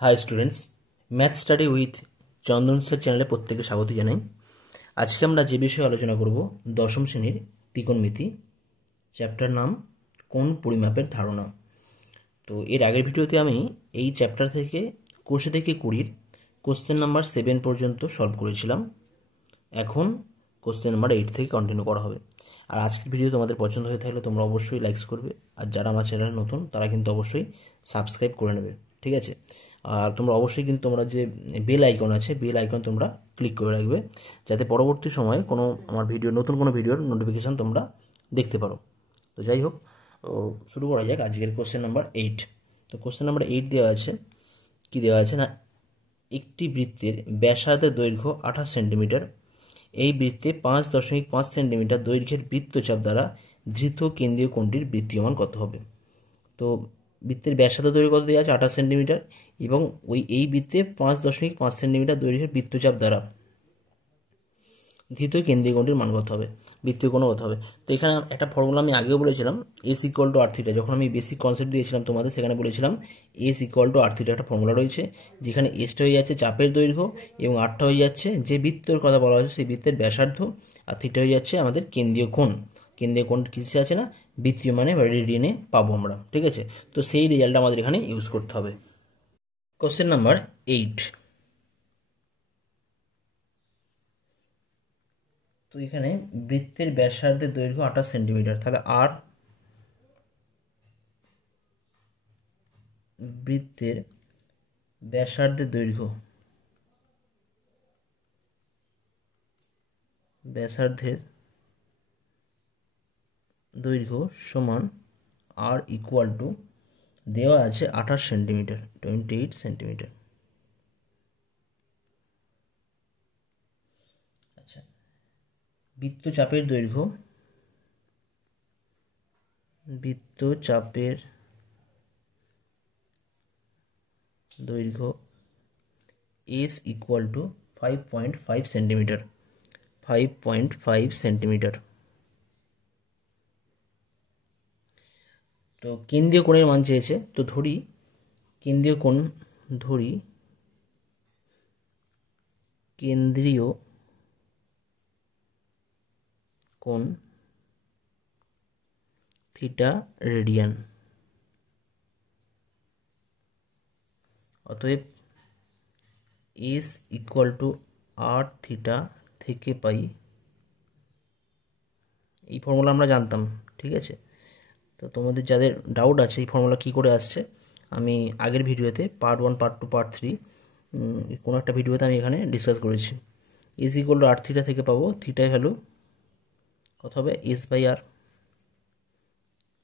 High students, math study with Chandan sir চ্যানেলে প্রত্যেকে স্বাগত জানাই। আজকে আমরা যে বিষয়ে আলোচনা করব দশম শ্রেণীর ত্রিকোণমিতি, চ্যাপ্টার নাম কোণ পরিমাপের ধারণা। তো এর আগের ভিডিওতে আমি এই চ্যাপ্টার থেকে 21 থেকে 20 কোশ্চেন নাম্বার 7 পর্যন্ত সলভ করেছিলাম। এখন কোশ্চেন নাম্বার 8 থেকে কন্টিনিউ করা হবে। আর আজকের ভিডিও তোমাদের পছন্দ হয়ে থাকলে তোমরা অবশ্যই লাইকস করবে, আর যারা আমার চ্যানেলে নতুন তারা কিন্তু অবশ্যই সাবস্ক্রাইব করে নেবে, ঠিক আছে। আর তোমরা অবশ্যই কিন্তু তোমরা যে বেল আইকন আছে, বেল আইকন তোমরা ক্লিক করে রাখবে, যাতে পরবর্তী সময়ে কোনো আমার ভিডিও, নতুন কোনো ভিডিওর নোটিফিকেশান তোমরা দেখতে পারো। তো যাই হোক, শুরু করা যাক আজকের কোশ্চেন নাম্বার 8। তো কোশ্চেন নাম্বার 8 দেওয়া আছে, কি দেওয়া আছে না, একটি বৃত্তের ব্যাসার্ধের দৈর্ঘ্য 28 সেন্টিমিটার। এই বৃত্তে 5.5 সেন্টিমিটার দৈর্ঘ্যের বৃত্তচাপ দ্বারা ধৃত কেন্দ্রীয় কোণটির বৃত্তীয়মান কত হবে। তো বৃত্তের ব্যাসার্ধ দৈর্ঘ্য কত দেওয়া আছে 28 সেন্টিমিটার, এবং এই বৃত্তে 5.5 সেন্টিমিটার দৈর্ঘ্যের বৃত্তচাপ দ্বারা ধৃত কেন্দ্রীয় কোণটির মান কত হবে, বৃত্তীয় কোণ কত হবে। তো এখানে একটা ফর্মুলা আমি আগেও বলেছিলাম, S equal to R theta. যখন আমি বেসিক কনসেপ্ট দিয়েছিলাম তোমাদের, সেখানে বলেছিলাম S equal to R theta একটা ফর্মুলা রয়েছে, যেখানে এসটা হয়ে যাচ্ছে চাপের দৈর্ঘ্য এবং আরটা হয়ে যাচ্ছে যে বৃত্তের কথা বলা হয়েছে সেই বৃত্তের ব্যাসার্ধ, আর থিটা হয়ে যাচ্ছে আমাদের কেন্দ্রীয় কোণ। কেন্দ্রীয় কোণ কিসে আছে না, বৃত্তীয় মানে বা রেডিয়ানে পাবো আমরা, ঠিক আছে। তো সেই রেজাল্টটা আমাদের এখানে ইউজ করতে হবে। Question number 8। তো এখানে বৃত্তের ব্যাসার্ধের দৈর্ঘ্য 28 সেন্টিমিটার, তাহলে আর বৃত্তের ব্যাসার্ধের দৈর্ঘ্য সমান আর ইকুয়াল টু দেওয়া আছে 28 সেন্টিমিটার, 28 সেন্টিমিটার। আচ্ছা, বৃত্তচাপের দৈর্ঘ্য S equal to 5.5 centimetre, 5.5 centimetre. তো কেন্দ্রীয় কোণের মান চেয়েছে, তো ধরি কেন্দ্রীয় কোণ থিটা রেডিয়ান। অতএব S equal to R theta থেকে পাই, এই ফর্মুলা আমরা জানতাম, ঠিক আছে। তো তোমাদের যাদের ডাউট আছে এই ফর্মুলা কী করে আসছে, আমি আগের ভিডিওতে পার্ট 1, পার্ট 2, পার্ট 3 কোনো একটা ভিডিওতে আমি এখানে ডিসকাস করেছি। S equal to R theta থেকে পাবো থিটার ভ্যালু কত হবে, এস বাই আর,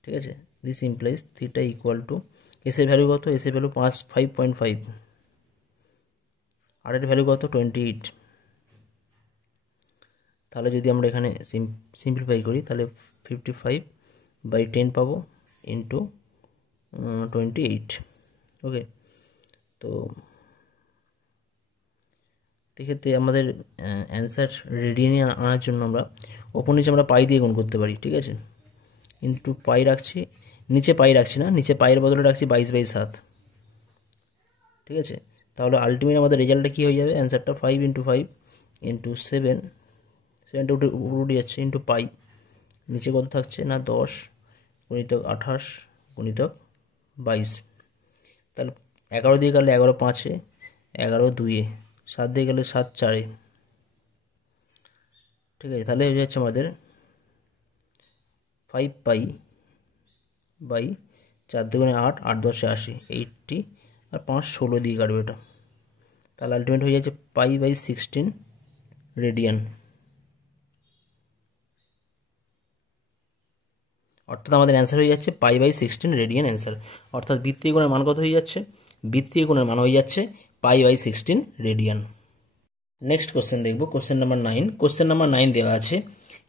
ঠিক আছে। This implies theta equal to এসের ভ্যালু কত, এসের ভ্যালু 5.5, আর এর ভ্যালু কত 28। তাহলে যদি আমরা এখানে সিম্পলিফাই করি তাহলে 55/10 পাবো ইন্টু 28, ওকে। তো সেক্ষেত্রে আমাদের অ্যান্সার রেডিয়ানে আনার জন্য আমরা ওপর নিচে আমরা পাই দিয়ে গুণ করতে পারি, ঠিক আছে। ইন্টু পাই রাখছি, নিচে পাই রাখছি না, নিচে পাইয়ের বদলে রাখছি 22/7, ঠিক আছে। তাহলে আলটিমেট আমাদের রেজাল্টটা কী হয়ে যাবে, অ্যান্সারটা 5 × 5 × 7টা উঠে যাচ্ছে, ইন্টু পাই, নিচে কত থাকছে না 10 গুণিতক 28 গুণিতক 22। তাহলে 11 দিয়ে গেলে 11 5-এ, 11 2-এ, 7 দিয়ে গেলে 7 4-এ, ঠিক আছে। তাহলে হয়ে যাচ্ছে আমাদের 5π/4 দুগুণে 8, 8 10-এ 80, 80, আর 5 16 দিয়ে কাটবে এটা। তাহলে আলটিমেট হয়ে যাচ্ছে π/16 রেডিয়ান। অর্থাৎ আমাদের অ্যান্সার হয়ে যাচ্ছে π/16 রেডিয়ান অ্যান্সার। অর্থাৎ বৃত্তীয় কোণের মান কত হয়ে যাচ্ছে, বৃত্তীয় কোণের মান হয়ে যাচ্ছে π/16 রেডিয়ান। নেক্সট কোশ্চেন দেখব, কোশ্চেন নাম্বার 9। কোশ্চেন নাম্বার 9 দেওয়া আছে,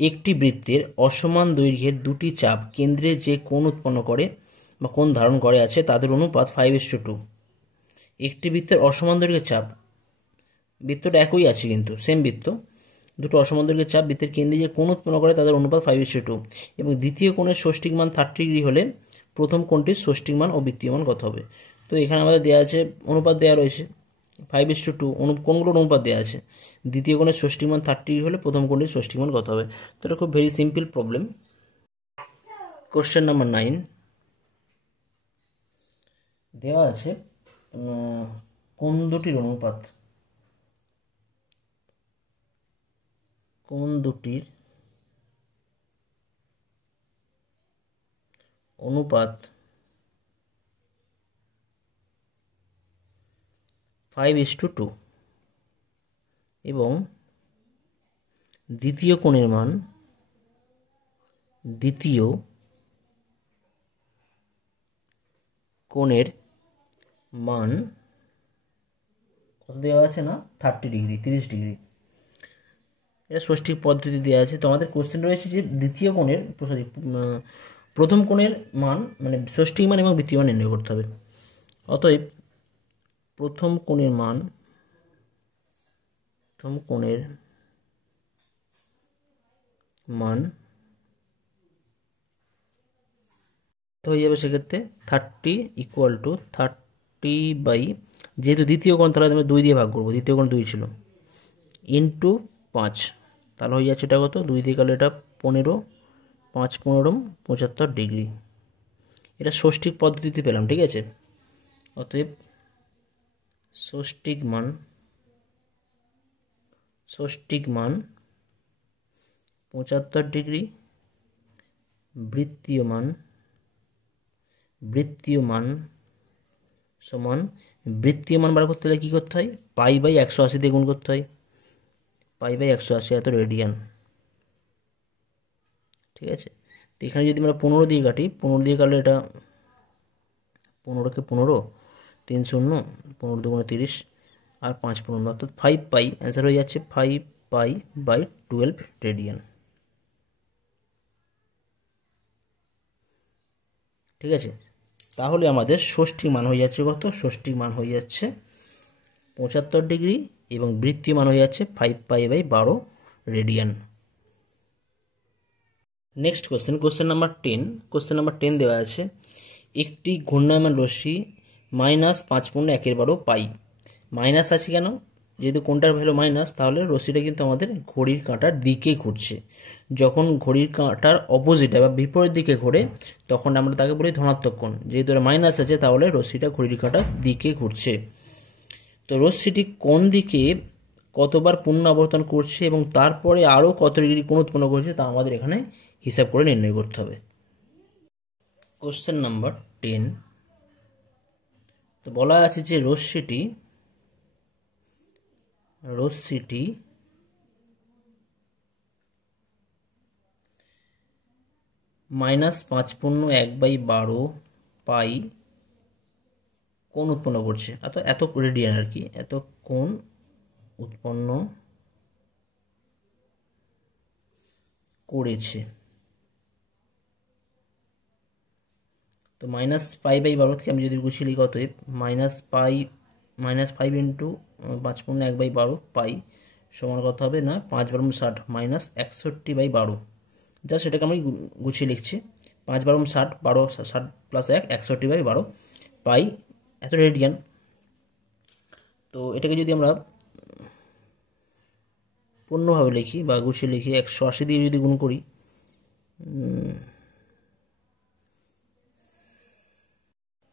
একটি বৃত্তের অসমান দৈর্ঘ্যের দুটি চাপ কেন্দ্রে যে কোণ উৎপন্ন করে বা কোণ ধারণ করে আছে তাদের অনুপাত 5:2। একটি বৃত্তের অসমান দৈর্ঘ্যের চাপ, বৃত্তটা একই আছে কিন্তু সেম বৃত্ত, দুটো অসমান দৈর্ঘ্যের চাপ বৃত্তের কেন্দ্রে যে কোণ উৎপন্ন করে তাদের অনুপাত 5:2, এবং দ্বিতীয় কোণের ষষ্ঠিক মান 30 ডিগ্রি হলে প্রথম কোণটির ষষ্ঠিক মান ও বৃত্তীয় মান কত হবে। তো তো এখানে আমাদের দেওয়া আছে অনুপাত দেওয়া রয়েছে 5:2। কোনগুলোর অনুপাত দেওয়া আছে? দ্বিতীয় কোণের ষষ্ঠী মান 30 হলে প্রথম কোণের ষষ্ঠী মান কত হবে? তো এটা খুব very simple problem. Question number 9 দেওয়া আছে কোণ দুটির অনুপাত, কোণ দুটির অনুপাত 5:2 এবং দ্বিতীয় কোণের মান কত দেওয়া আছে না 30 ডিগ্রি। এটা ষষ্ঠী পদ্ধতি দেওয়া আছে। তো আমাদের কোশ্চেন রয়েছে যে দ্বিতীয় কোণের প্রথম কোণের মান মানে ষষ্ঠী মান এবং দ্বিতীয় মান নির্ণয় করতে হবে। অতএব প্রথম কোণের মান তো হয়ে যাবে সেক্ষেত্রে 30 = 30 যেহেতু দ্বিতীয় কোণ তাহলে আমরা 2 দিয়ে ভাগ করবো, দ্বিতীয় কোণ 2 ছিল, ইন্টু 5, তাহলে হয়ে যাচ্ছে এটা কত 2 দিয়ে গেলে এটা 15, 5 15 75 ডিগ্রি। এটা ষষ্ঠিক পদ্ধতিতে পেলাম, ঠিক আছে। অতএব ষষ্ঠিক মান 75 ডিগ্রি, বৃত্তীয় মান বার করতে হলে কী করতে হয়? π/180 দিয়ে গুণ করতে হয়, π/180 এত রেডিয়ান, ঠিক আছে। তো এখানে যদি আমরা 15 দিয়ে কাটি, 15 দিয়ে কাটলে এটা 15কে 15, 3 শূন্য, 15 দুগুণে 30 আর 5 15 অর্থাৎ 5π, অ্যান্সার হয়ে যাচ্ছে 5π/12 রেডিয়ান, ঠিক আছে। তাহলে আমাদের ষষ্ঠী মান হয়ে যাচ্ছে কত? ষষ্ঠী মান হয়ে যাচ্ছে 75 ডিগ্রি এবং বৃত্তীয় মান হয়ে যাচ্ছে 5π/12 রেডিয়ান। নেক্সট কোশ্চেন নাম্বার 10 দেওয়া আছে একটি ঘূর্ণায়মান রশ্মি -5/1 পাই। মাইনাস আছে কেন? যেহেতু কোনটার ভ্যালু মাইনাস, তাহলে রশ্মিটা কিন্তু আমাদের ঘড়ির কাঁটার দিকে ঘুরছে। যখন ঘড়ির কাঁটার অপোজিটে বা বিপরীত দিকে ঘোরে তখন আমরা তাকে বলি ধনাত্মক কোণ। যেহেতু এটা মাইনাস আছে তাহলে রশ্মিটা ঘড়ির কাঁটার দিকে ঘুরছে। তো রশ্মিটি কোন দিকে কতবার পুনরাবর্তন করছে এবং তারপরে আরও কত ডিগ্রি কোণ উৎপন্ন করছে তা আমাদের এখানে হিসাব করে নির্ণয় করতে হবে। কোশ্চেন নাম্বার 10, তো বলা আছে যে রশ্মিটি -5/1/12 পাই কোণ উৎপন্ন করছে, এত রেডিয়ান আর কি, এত কোণ উৎপন্ন করেছে। তো -π/12 থেকে আমি যদি গুছিয়ে লিখি, অতএব -5 ইন্টু 5/1/12 পাই সমান কত হবে না 5 × 60 -61/12। যা সেটাকে আমি গুছিয়ে লিখছি 5 × 60, 12 60 + 1 61/12 পাই এত রেডিয়ান। তো এটাকে যদি আমরা পূর্ণভাবে লিখি বা গুছিয়ে লিখি 180 দিয়ে যদি গুণ করি,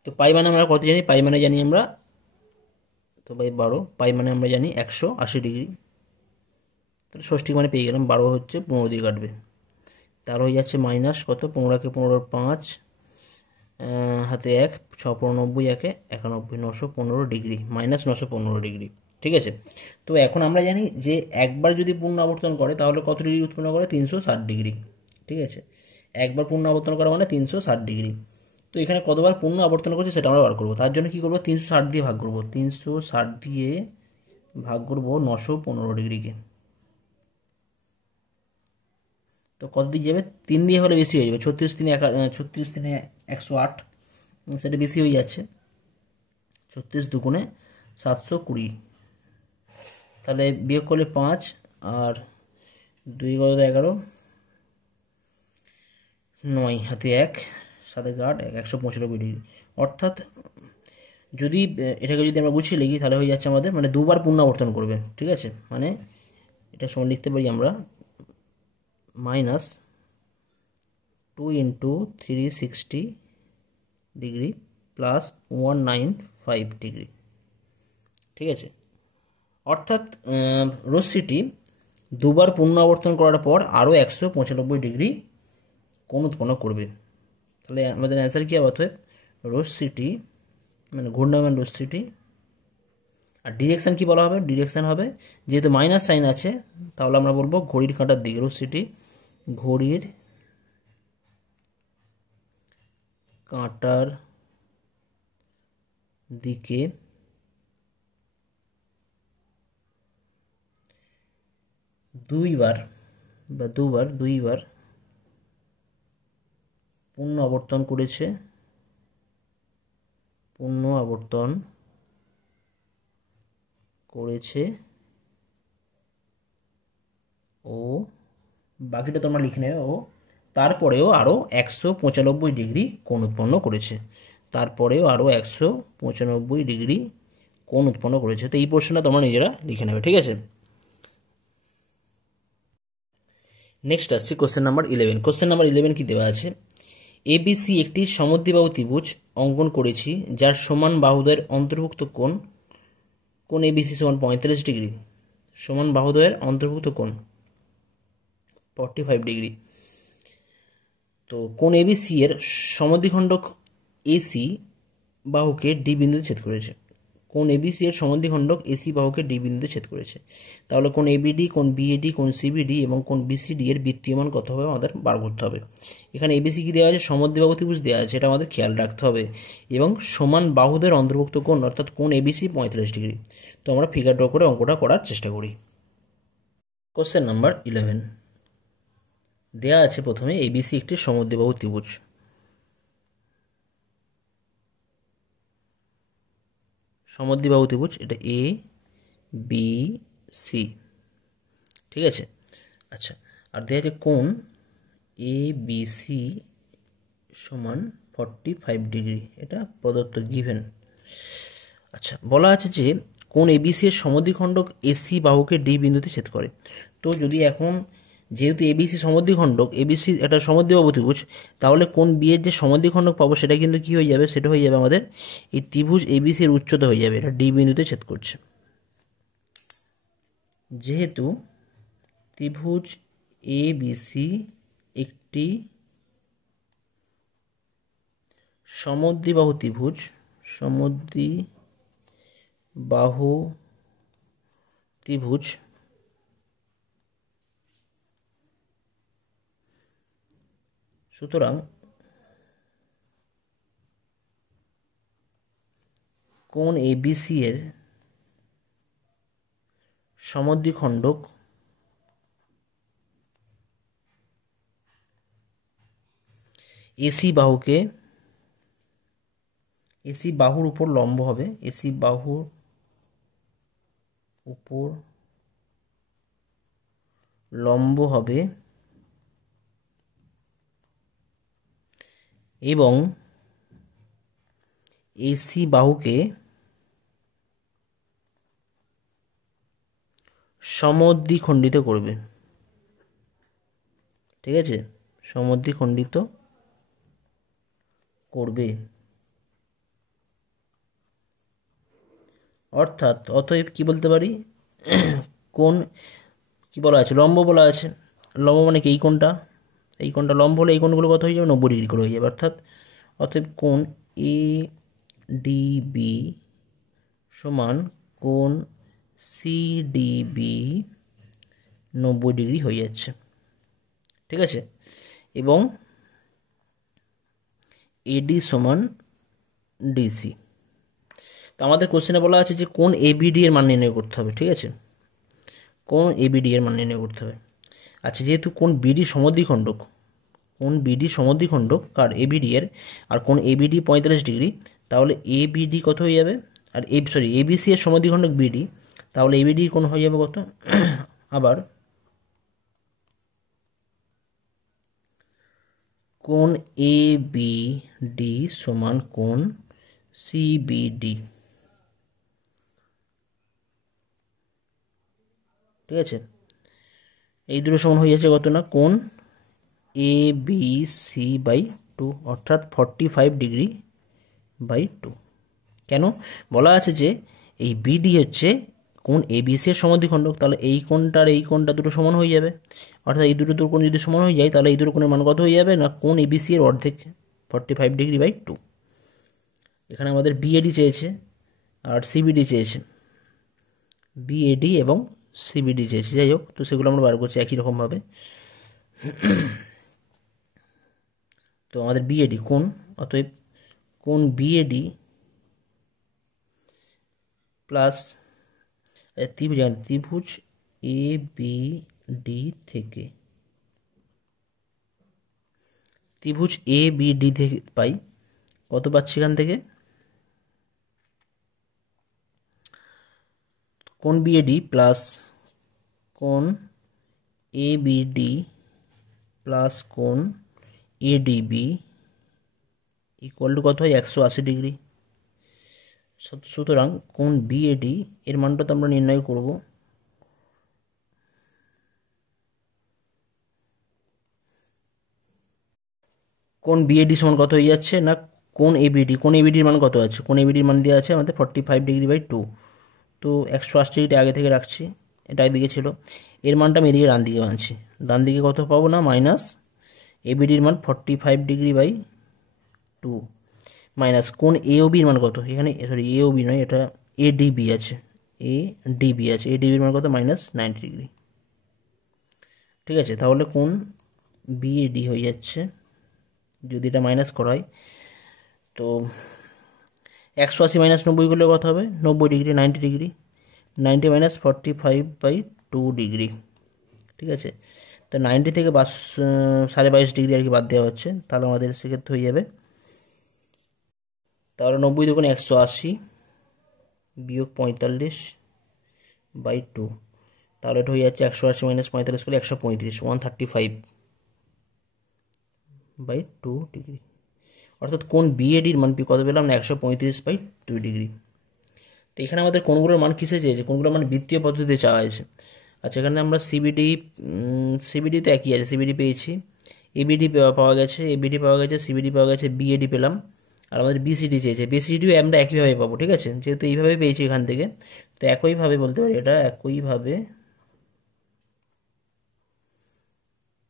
তো পাই মানে আমরা কত জানি? পাই মানে জানি আমরা তো 12, পাই মানে আমরা জানি 180 ডিগ্রি। তাহলে ষষ্ঠী মানে পেয়ে গেলাম, 12 হচ্ছে 15 দিয়ে কাটবে, তার হয়ে যাচ্ছে মাইনাস কত 15কে 15 5 হাতে 1 6 15 1 91 915 ডিগ্রি, -915 ডিগ্রি, ঠিক আছে। তো এখন আমরা জানি যে একবার যদি পুনরাবর্তন করে তাহলে কত ডিগ্রি উৎপন্ন করে? 360 ডিগ্রি, ঠিক আছে। একবার পুনরাবর্তন করা মানে 360 ডিগ্রি। তো এখানে কতবার পূর্ণ আবর্তন করছে সেটা আমরা বার করবো। তার জন্য কী করবো? 360 দিয়ে ভাগ করবো, 360 দিয়ে ভাগ করবো 915 ডিগ্রিকে। তো কত দিক যাবে? 3 দিয়ে হলে বেশি হয়ে যাবে, 36 3 108, সেটা বেশি হয়ে যাচ্ছে। 36 দুগুণে 720, তাহলে বিয়োগ করলে 5 আর 2 × 11 9 হাতে 1 7 8 195 ডিগ্রি, অর্থাৎ যদি এটাকে যদি আমরা গুছিয়ে লিখি তাহলে হয়ে যাচ্ছে আমাদের মানে দুবার পুনরাবর্তন করবে, ঠিক আছে। মানে এটা সমান লিখতে পারি আমরা -2 × 360 ডিগ্রি প্লাস 195 ডিগ্রি, ঠিক আছে। অর্থাৎ রশ্মিটি দুবার পুনরাবর্তন করার পর আরও 195 ডিগ্রি কোণ উৎপন্ন করবে। তাহলে আমাদের অ্যান্সার কী হবে? অতএব রশ্মিটি মানে ঘূর্ণায়মান রশ্মিটি, আর ডিরেকশান কি বলা হবে? ডিরেকশান হবে যেহেতু মাইনাস সাইন আছে তাহলে আমরা বলবো ঘড়ির কাঁটার দিকে, রশ্মিটি ঘড়ির কাঁটার দিকে দুইবার পূর্ণ আবর্তন করেছে ও বাকিটা তোমরা লিখে নেবে, ও তারপরেও আরও 195 ডিগ্রি কোণ উৎপন্ন করেছে, তো এই প্রশ্নটা তোমরা নিজেরা লিখে নেবে, ঠিক আছে। নেক্সট আসছে কোশ্চেন নাম্বার 11। কোশ্চেন নাম্বার 11 কি দেওয়া আছে? এবিসি একটি সমদ্বিবাহু ত্রিভুজ অঙ্কন করেছি যার সমান বাহুদ্বয়ের অন্তর্ভুক্ত কোণ এবিসি সমান 45 ডিগ্রি, সমান বাহুদ্বয়ের অন্তর্ভুক্ত কোণ 45 ডিগ্রি। তো কোণ এবিসি এর সমদ্বিখণ্ডক এসি বাহুকে ডি বিন্দুতে ছেদ করেছে। কোণ এবিসি এর সমদ্বিখণ্ডক এসি বাহুকে ডি বিন্দুতে ছেদ করেছে। তাহলে কোণ এবিডি, কোণ বিএডি, কোণ সিবিডি এবং কোণ বিসিডি এর বৃত্তীয় মান কত হবে আমাদের বার করতে হবে। এখানে এবিসি কি দেওয়া আছে? সমদ্বিবাহু ত্রিভুজ দেওয়া আছে, এটা আমাদের খেয়াল রাখতে হবে। এবং সমান বাহুদের অন্তর্ভুক্ত কোণ অর্থাৎ কোণ এবিসি 45 ডিগ্রি। তো আমরা ফিগার ড্র করে অঙ্কটা করার চেষ্টা করি। কোশ্চেন নাম্বার 11 দেওয়া আছে প্রথমে এবিসি একটি সমদ্বিবাহু ত্রিভুজ। সমদ্বিবাহু ত্রিভুজ এটা এ বি সি, ঠিক আছে। আচ্ছা, আর দেওয়া আছে কোণ এ বি সি সমান 45 ডিগ্রি, এটা প্রদত্ত গিভেন। আচ্ছা, বলা আছে যে কোণ এবিসি এর সমদ্বিখণ্ডক এসি বাহুকে ডি বিন্দুতে ছেদ করে। তো যদি এখন যেহেতু এবিসি সমদ্বিখণ্ডক, এবিসি একটা সমদ্বিবাহু ত্রিভুজ, তাহলে কোণ বি এর যে সমদ্বিখণ্ডক পাবো সেটা কিন্তু কি হয়ে যাবে? সেটা হয়ে যাবে আমাদের এই ত্রিভুজ এবিসি এর উচ্চতা হয়ে যাবে, এটা ডি বিন্দুতে ছেদ করছে। যেহেতু ত্রিভুজ এবিসি একটি সমদ্বিবাহু ত্রিভুজ, সুতরাং কোণ এবিসি এর সমদ্বিখণ্ডক এসি বাহুর উপর লম্ব হবে, এসি বাহুর উপর লম্ব হবে এবং এসি বাহুকে সমদ্বিখণ্ডিত করবে, ঠিক আছে, সমদ্বিখণ্ডিত করবে। অর্থাৎ অতএব কি বলতে পারি? কোণ কি বলা আছে? লম্ব বলা আছে। লম্ব মানে কি? এই কোণটা লম্ব হলে এই কোণগুলো কত হয়ে যাবে? 90 ডিগ্রি করে হয়ে যাবে। অতএব কোণ এ ডিবি সমান কোণ সিডিবি 90 ডিগ্রি হয়ে যাচ্ছে, ঠিক আছে। এবং এডি সমান ডিসি। তো আমাদের কোশ্চেনে বলা আছে যে কোণ এবিডি এর মান নির্ণয় করতে হবে, ঠিক আছে, কোণ এবিডি এর মান নির্ণয় করতে হবে। আচ্ছা, যেহেতু কোণ বিডি সমদ্বিখণ্ডক কার? এবিডি এর, আর কোণ এবিডি 45 ডিগ্রি, তাহলে এবিডি কত হয়ে যাবে? আর এবিসি এর সমদ্বিখণ্ডক বিডি, তাহলে এবিডি কোণ হয়ে যাবে কত? আবার কোণ এবিডি সমান কোণ সিবিডি, ঠিক আছে। এই দুটো সমান হয়ে যাচ্ছে কত না, কোণ এ বি সি বাই 2, অর্থাৎ 45 ডিগ্রি বাই 2। কেন বলা আছে যে এই বিডি হচ্ছে কোণ এবিসি এর সমদ্বিখণ্ডক, তাহলে এই কোণটা আর এই কোণটা দুটো সমান হয়ে যাবে। অর্থাৎ এই দুটো কোণ যদি সমান হয়ে যায় তাহলে এই দুটো কোণের মান কত হয়ে যাবে না, কোণ এবিসি এর অর্ধেক 45 ডিগ্রি বাই 2। এখানে আমাদের বিএডি চেয়েছে আর সিবিডি চেয়েছে, বিএডি এবং সিবিডি চেয়েছে, যাই হোক, তো সেগুলো আমরা বার করছি একই রকমভাবে। তো আমাদের বিএডি কোণ, অতএব কোণ বিএডি প্লাস ত্রিভুজ এ বি ডি থেকে, ত্রিভুজ এ বি ডি থেকে পাই কত পাচ্ছি এখান থেকে, কোণ বিএডি প্লাস কোণ এ বি ডি প্লাস কোণ এডিবি ইকুয়াল টু কত হয়, 180 ডিগ্রি। সুতরাং কোণ বিএডি এর মানটা তো আমরা নির্ণয় করব। কোণ বিএডি সমান কত হয়ে যাচ্ছে না, কোণ এবিডি, কোণ এবিডির মান কত আছে, কোণ এবিডির মান দেওয়া আছে আমাদের 45 ডিগ্রি বাই 2, তো 180 ডিগ্রি আগে থেকে রাখছি, এটা একদিকে ছিল। এর মানটা আমি এদিকে ডান দিকে মানছি, ডান দিকে কত পাবো না, মাইনাস এবিডির মান 45 ডিগ্রি বাই 2 মাইনাস কোণ এওবির মান কত, এখানে সরি এওবি নয়, এটা এডিবি আছে, এডিবি আছে, এডিবির মান কত, মাইনাস 90 ডিগ্রি। ঠিক আছে, তাহলে কোণ বিএডি হয়ে যাচ্ছে, যদি এটা মাইনাস করা হয় তো 180 মাইনাস 90 করলে কত হবে, 90 degree, 90 degree, 90 minus 45 by 2 degree. ঠিক আছে, তো 90 থেকে 22.5 ডিগ্রি আর কি বাদ দেওয়া হচ্ছে, তাহলে আমাদের সেক্ষেত্রে হয়ে যাবে, তাহলে 90 দুগুণে 180 বিয়োগ 45 বাই 2, তাহলে এটা হয়ে যাচ্ছে 180 মাইনাস 45 করলে 135, 135 বাই 2 ডিগ্রি। অর্থাৎ কোণ বিএডির মান কত পেলাম না, 135 বাই 2 ডিগ্রি। তো এখানে আমাদের কোণগুলোর মান কিসে চেয়েছে, কোণগুলোর মান বৃত্তীয় পদ্ধতিতে চাওয়া হয়েছে। আচ্ছা, এখানে আমরা সিবিডি তো একই আছে, সিবিডি পেয়েছি, এবিডি পাওয়া গেছে, এবিডি পাওয়া গেছে, সিবিডি পাওয়া গেছে, বিএডি পেলাম, আর আমাদের বিসিডি চেয়েছে, বিসিডিও আমরা একইভাবে পাবো। ঠিক আছে, যেহেতু এইভাবে পেয়েছি এখান থেকে, তো একইভাবে বলতে পারি এটা একইভাবে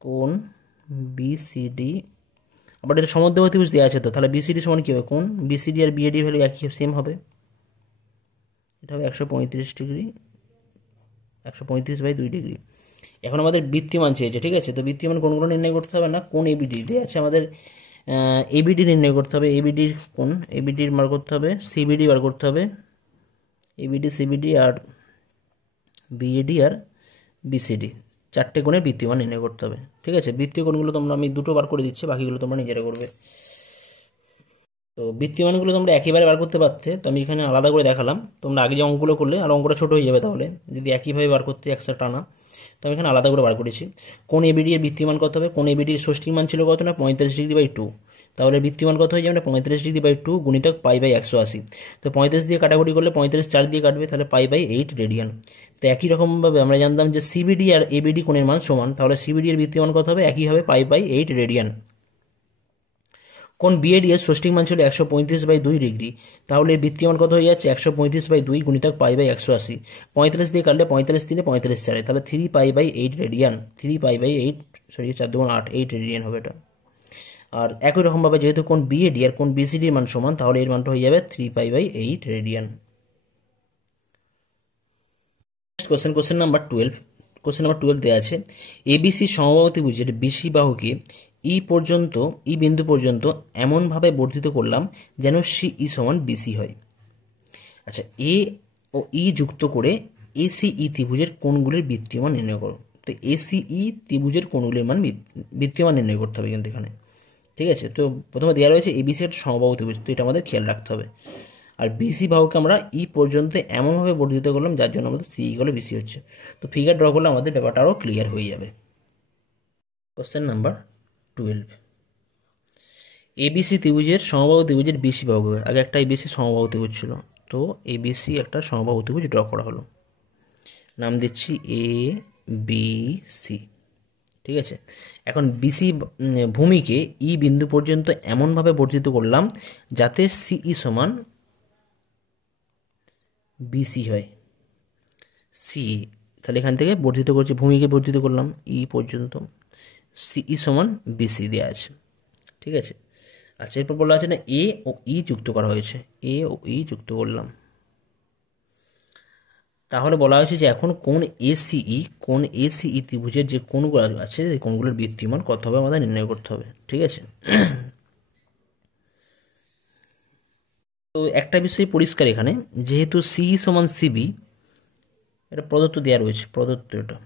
কোণ বিসিডি, আবার এটা সমদ্বিবাহু ত্রিভুজ দেওয়া আছে, তো তাহলে বিসিডি সমান কী হবে, কোণ বিসিডি আর বিএডি ভ্যালু একই সেম হবে, এটা হবে 135 ডিগ্রি, 135 বাই 2 ডিগ্রি। এখন আমাদের বৃত্তিমান চেয়েছে। ঠিক আছে, তো বৃত্তিমান কোণগুলো নির্ণয় করতে হবে না, কোণ এবিডি দেওয়া আছে আমাদের, এবিডি নির্ণয় করতে হবে, এবিডির কোণ এবিডির বার করতে হবে, সিবিডি বার করতে হবে, এবিডি সিবিডি আর বিএডি আর বিসিডি, চারটে কোণের বৃত্তিমান নির্ণয় করতে হবে। ঠিক আছে, বৃত্তীয় কোণগুলো তোমরা আমি দুটো বার করে দিচ্ছি, বাকিগুলো তোমরা নিজেরা করবে। তো বৃত্তিমানগুলো তোমরা একেবারে বার করতে পারতে, তো আমি এখানে আলাদা করে দেখালাম, তোমরা আগে যে অঙ্কগুলো করলে আর অঙ্কটা ছোটো হয়ে যাবে তাহলে, যদি একইভাবে বার করতে একসাথে টানা, তো আমি এখানে আলাদা করে বার করেছি। কোণ এবিডি এর বৃত্তিমান কত হবে, কোণ এবিডির ষষ্ঠীর মান ছিল কত না, 45 ডিগ্রি বাই 2, তাহলে বৃত্তিমান কত হয়ে যাবে না, 45 ডিগ্রি বাই 2 গুণিতক পাই বাই 180। তো 35 দিয়ে কাটাকুটি করলে 45 4 দিয়ে কাটবে, তাহলে পাই বাই 8 রেডিয়ান। তো একই রকমভাবে আমরা জানতাম যে সিবিডি আর এবিডি কোণের মান সমান, তাহলে সিবিডি এর বৃত্তিমান কত হবে, একই হবে, পাই বাই 8 রেডিয়ান। কোণ বিএডি এর ষষ্ঠীর মান ছিল 135 বাই 2 ডিগ্রি, তাহলে বৃত্তিমান কত হয়ে যাচ্ছে, 135 বাই 2 গুণিতক পাই বাই 180, 45 দিয়ে কাটলে 45 3 45 4, তাহলে 3 pi by 8 radian, 3 pi by 8 sorry 4 2 8 8 radian হবে এটা। আর একই রকমভাবে যেহেতু কোণ বিএডি আর কোণ বিসিডির মান সমান, তাহলে এর মানটা হয়ে যাবে 3 pi by 8 radian. Question number 12, question number 12 দেওয়া আছে, এবিসি সমবাহু ত্রিভুজের বিসি বাহুকে ই বিন্দু পর্যন্ত এমনভাবে বর্ধিত করলাম যেন সিই সমান বিসি হয়। আচ্ছা, এ ও ই যুক্ত করে এসিই ত্রিভুজের কোণগুলির বৃত্তীয় মান নির্ণয় করো। তো এসিই ত্রিভুজের কোণগুলির মান বৃত্তীয় মান নির্ণয় করতে হবে কিন্তু এখানে। ঠিক আছে, তো প্রথমে দেওয়া রয়েছে এবিসি একটা সমবাহু ত্রিভুজ, তো এটা আমাদের খেয়াল রাখতে হবে। আর বিসি বাহুকে আমরা ই পর্যন্ত এমনভাবে বর্ধিত করলাম যার জন্য আমাদের সি ইকুয়াল বিসি হচ্ছে। তো ফিগার ড্র করলে আমাদের ব্যাপারটা আরও ক্লিয়ার হয়ে যাবে। কোশ্চেন নাম্বার 12, এবিসি ত্রিভুজের সমবাহু ত্রিভুজের বিসি বাহু হবে। আগে একটা এবিসি সমবাহু ত্রিভুজ ছিল, তো এবিসি একটা সমবাহু ত্রিভুজ ড্র করা হলো, নাম দিচ্ছি এ বি সি। ঠিক আছে, এখন বিসি ভূমিকে ই বিন্দু পর্যন্ত এমনভাবে বর্ধিত করলাম যাতে সিই সমান বিসি হয়। সি, তাহলে এখান থেকে বর্ধিত করছি, ভূমিকে বর্ধিত করলাম ই পর্যন্ত, সিই সমান বিসি দেওয়া আছে। ঠিক আছে, আচ্ছা এরপর বলা আছে না এ ও ই যুক্ত করা হয়েছে, এ ও ই যুক্ত করলাম। তাহলে বলা হয়েছে যে এখন কোন এসিই ত্রিভুজের যে কোণগুলো আছে সেই কোণগুলোর বৃত্তিমান কত হবে আমাদের নির্ণয় করতে হবে। ঠিক আছে, তো একটা বিষয় পরিষ্কার এখানে, যেহেতু সিই সমান সিবি, এটা প্রদত্ত দেওয়া রয়েছে, প্রদত্ত এটা।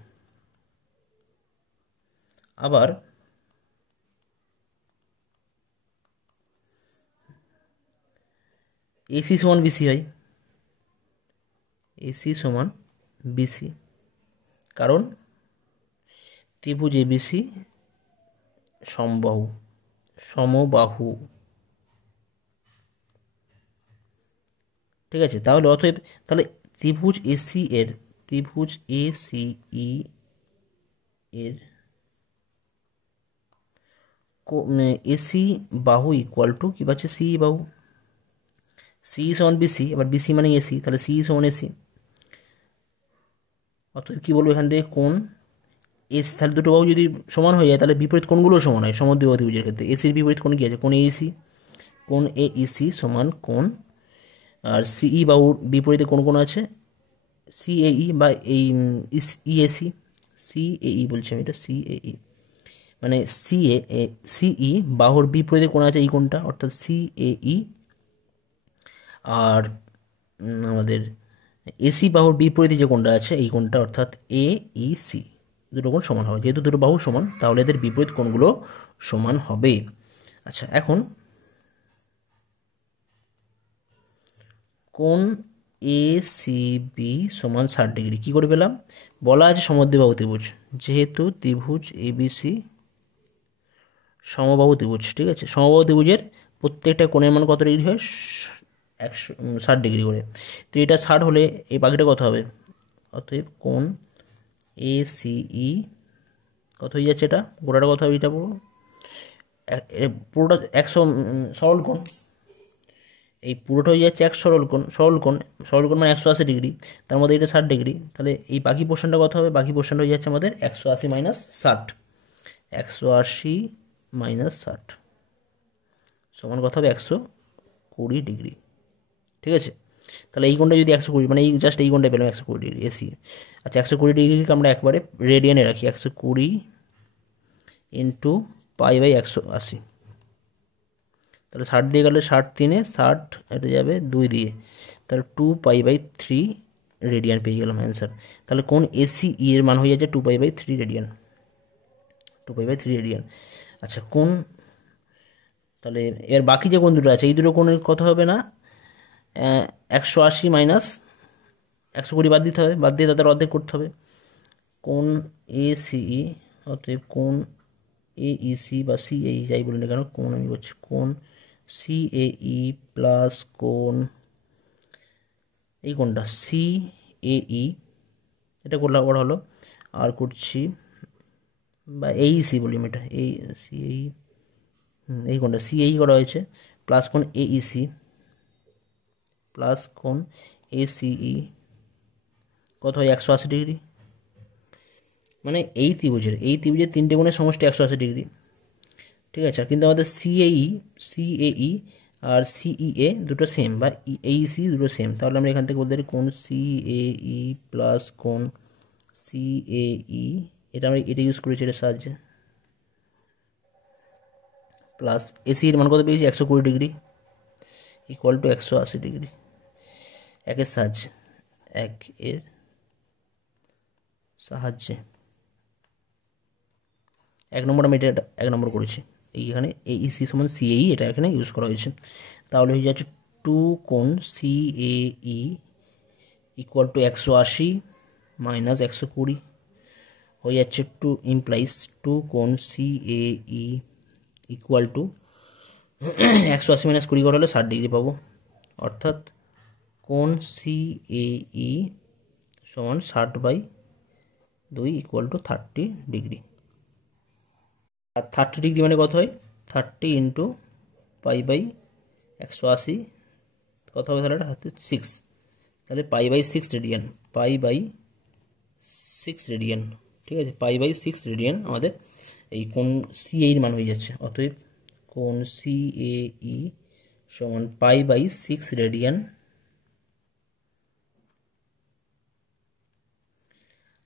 আবার এসি সমান বিসি হয়, এসি সমান বিসি, কারণ ত্রিভুজ এবিসি সমবাহু। ঠিক আছে, তাহলে অতএব তাহলে ত্রিভুজ এসিই এর এসি বাহু ইকুয়াল টু কী পাচ্ছে, সিই বাহু। সিই সমান বিসি, এবার বিসি মানে এসি, তাহলে সিই সমান এসি। অতএব কী বলবো এখান থেকে কোণ এসি, তাহলে দুটো বাহু যদি সমান হয়ে যায় তাহলে বিপরীত কোণগুলো সমান হয় সমদ্বিবাহু ত্রিভুজের ক্ষেত্রে। এসির বিপরীত কোণ কী আছে, কোণ এইসি, কোণ এইসি সমান কোণ, আর সিই বাহুর বিপরীতে কোন কোণ আছে, সিএই বা এই ইএসি, সিএই বলছি আমি, এটা সিএই মানে সিই বাহুর বিপরীতে কোণ আছে এই কোণটা, অর্থাৎ সিএই। আর আমাদের এসি বাহুর বিপরীতে যে কোণটা আছে এই কোণটা, অর্থাৎ এইসি। দুটো কোণ সমান হবে, যেহেতু দুটো বাহু সমান তাহলে এদের বিপরীত কোণগুলো সমান হবে। আচ্ছা, এখন কোণ এসিবি সমান 60 ডিগ্রি কী করে পেলাম, বলা আছে সমদ্বিবাহু ত্রিভুজ, যেহেতু ত্রিভুজ এবিসি সমবাহু ত্রিভুজ। ঠিক আছে, সমবাহু ত্রিভুজের প্রত্যেকটা কোণের মান কত ডিগ্রি হয়, 60 ডিগ্রি করে। তো এটা 60 হলে এই বাকিটা কত হবে, অতএব কোণ এসিই কত হয়ে যাচ্ছে, এটা গোটাটা কত হবে, এটা পুরোটা 100 সরল কোণ, এই পুরোটা হয়ে যাচ্ছে 100 সরল কোণ মানে 180 ডিগ্রি, তার মধ্যে এটা 60 ডিগ্রি, তাহলে এই বাকি পোর্শনটা কত হবে, বাকি পোর্শনটা হয়ে যাচ্ছে আমাদের 180 মাইনাস 60, 180 মাইনাস 60 সমান কত হবে, 120 ডিগ্রি। ঠিক আছে, তাহলে এই কোণটা যদি 120 মানে এই জাস্ট এই কোণটা পেলাম 120 ডিগ্রি এসি। আচ্ছা 120 ডিগ্রিকে আমরা একবারে রেডিয়ানে রাখি, 120 ইন্টু পাই বাই 180, তাহলে 60 দিয়ে গেলে 60 3 60, এটা যাবে 2 দিয়ে, তাহলে 2 পাই/3 রেডিয়ান পেয়ে গেলাম অ্যান্সার। তাহলে কোন এসি এর মান হয়ে যাচ্ছে 2 পাই/3 রেডিয়ান, 2 পাই/3 রেডিয়ান। আচ্ছা কোন, তাহলে এর বাকি যে কোণ দুটো আছে এই দুটো কোণের কথা হবে না, 180 মাইনাস 120 বাদ দিতে হবে, বাদ দিয়ে তাদের অর্ধেক করতে হবে। কোণ এসিই, অতএব কোণ এইসি বা সিএই যাই বলি না কেন, কোণ আমি বলছি কোণ সিএই প্লাস কোণ এই কোণটা সিএই, এটা করলে আবার হলো, আর করছি বা এইসি বলি আমি, এটা এই সিএই, এই কোণটা সিএই করা হয়েছে, প্লাস কোণ এইসি প্লাস কোণ এসিই কত হয়, 180 ডিগ্রি। মানে এই ত্রিভুজের তিনটে কোণের সমষ্টি 180 ডিগ্রি। ঠিক আছে, কিন্তু আমাদের সিএই আর সিইএ দুটো সেম, বা এইসি দুটো সেম, তাহলে আমরা এখান থেকে বলতে পারি কোণ সিএই প্লাস কোণ সিএই, এটা আমরা এটা ইউজ করেছি এটার সাহায্যে, প্লাস এসি এর মান কত পেয়েছি, 120 ডিগ্রি ইকুয়াল টু 180 ডিগ্রি। একের সাহায্যে, এর সাহায্যে 1 নম্বর আমি এটা 1 নম্বর করেছি, এইখানে এইসি সমান সিএই এটা এখানে ইউজ করা হয়েছে। তাহলে হয়ে যাচ্ছে 2 কোণ সিএই ইকুয়াল টু 180 মাইনাস 120 হয়ে যাচ্ছে 2 ইমপ্লাইজ 2 কোণ সিএই ইকুয়াল টু 180 মাইনাস 20 করা হলে 60 ডিগ্রি পাবো, অর্থাৎ কোণ সি এ ই সমান 60/2 ইকুয়াল টু 30 ডিগ্রি। আর 30 ডিগ্রি মানে কত হয়? 30 ইন্টু π/180 কত হবে তাহলে? এটা 6, তাহলে π/6 রেডিয়ান, π/6 রেডিয়ান। ঠিক আছে, π/6 রেডিয়ান আমাদের এই কোণ সি এর মান হয়ে যাচ্ছে। অতএব কোণ সি এ ই সমান π/6 রেডিয়ান।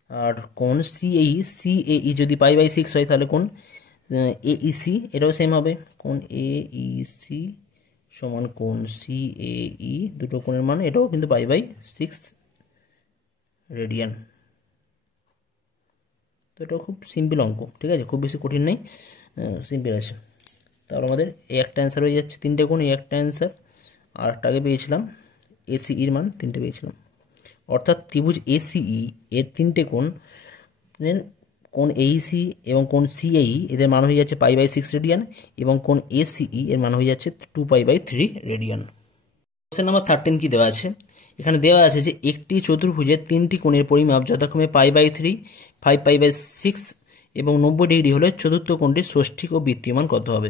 আর কোণ সিএই যদি π/6 হয় তাহলে কোণ এইসি এটাও সেম হবে। কোণ এইসি সমান কোণ সিএই, দুটো কোণের মান এটাও কিন্তু π/6 রেডিয়ান। তো এটাও খুব সিম্পল অঙ্ক, ঠিক আছে, খুব বেশি কঠিন নেই, সিম্পল আছে। তাহলে আমাদের এই একটা অ্যান্সার হয়ে যাচ্ছে, 3টে কোণ, এই একটা অ্যান্সার। আর একটা আগে পেয়েছিলাম এসিইর মান 3টে পেয়েছিলাম, অর্থাৎ ত্রিভুজ এসিই এর 3টে কোণ এইসি এবং কোণ সিএই এদের মান হয়ে যাচ্ছে π/6 রেডিয়ান, এবং কোণ এসিই এর মান হয়ে যাচ্ছে 2π/3 রেডিয়ান। কোশ্চেন নাম্বার 13 কি দেওয়া আছে? এখানে দেওয়া আছে যে একটি চতুর্ভুজের 3টি কোণের পরিমাপ যথাক্রমে π/3, 5π/6 এবং 90 ডিগ্রি হলে চতুর্থ কোণটির ষষ্ঠিক ও বৃত্তীয় মান কত হবে?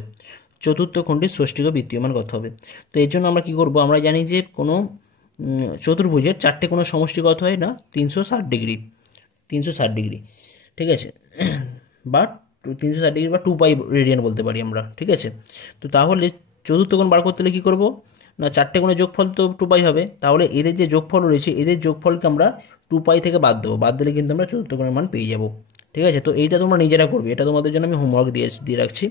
চতুর্থ কোণটির ষষ্ঠিক ও বৃত্তীয় মান কত হবে? তো এর জন্য আমরা কি করব? আমরা জানি যে কোনো চতুর্ভুজের 4টে কোণের সমষ্টি কত হয় না? 360 ডিগ্রি, 360 ডিগ্রি, ঠিক আছে, বা 360 ডিগ্রি বা 2π রেডিয়ান বলতে পারি আমরা, ঠিক আছে। তো তাহলে চতুর্থ কোণ বার করতে হলে কী করবো না, 4টে কোণের যোগফল তো 2π হবে, তাহলে এদের যে যোগফল রয়েছে এদের যোগফলকে আমরা 2π থেকে বাদ দেবো, বাদ দিলে কিন্তু আমরা চতুর্থ কোণের মান পেয়ে যাবো, ঠিক আছে। তো এইটা তোমরা নিজেরা করবে, এটা তোমাদের জন্য আমি হোমওয়ার্ক দিয়ে রাখছি।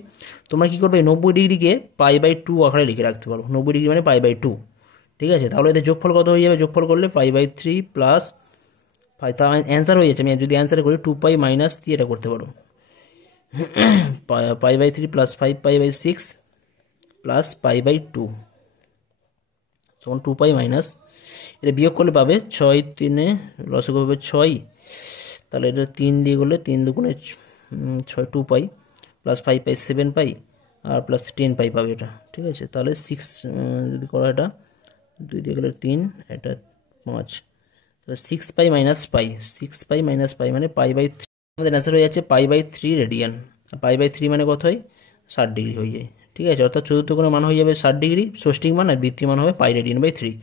তোমরা কী করবে? 90 ডিগ্রিকে π/2 আকারে লিখে রাখতে পারো, 90 ডিগ্রি মানে π/2, ঠিক আছে। তাহলে এদের যোগফল কত হয়ে যাবে? যোগফল করলে π/3 প্লাস 5, তা অ্যান্সার হয়ে যাচ্ছে। আমি যদি অ্যান্সার করি 2π মাইনাস দিয়ে এটা করতে পারো, π/3 প্লাস 5π/6 প্লাস π/2 তখন 2π মাইনাস, এটা বিয়োগ করলে পাবে 6, 3 লসগু হবে 6, তাহলে এটা 3 দিয়ে করলে 3 দুগুণে 6, 2π প্লাস 5π 7π আর প্লাস 10π পাবে এটা, ঠিক আছে। তাহলে 6 যদি করা, এটা 2 দিয়ে গেলে 3, এটা 5, তাহলে 6π মাইনাস পাই, 6π মাইনাস পাই মানে π/3। আমাদের অ্যান্সার হয়ে যাচ্ছে π/3 রেডিয়ান। π/3 মানে কত হয়? 60 ডিগ্রি হয়ে যায়, ঠিক আছে। অর্থাৎ চতুর্থ কোণের মান হয়ে যাবে 60 ডিগ্রি ষষ্ঠিক মান, আর বৃত্তীয় মান হবে π রেডিয়ান/3।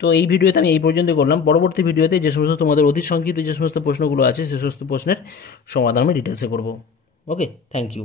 তো এই ভিডিওতে আমি এই পর্যন্ত করলাম। পরবর্তী ভিডিওতে যে সমস্ত তোমাদের অতি সংক্ষিপ্ত যে সমস্ত প্রশ্নগুলো আছে সে সমস্ত প্রশ্নের সমাধান আমি ডিটেলসে করবো। ওকে, থ্যাংক ইউ।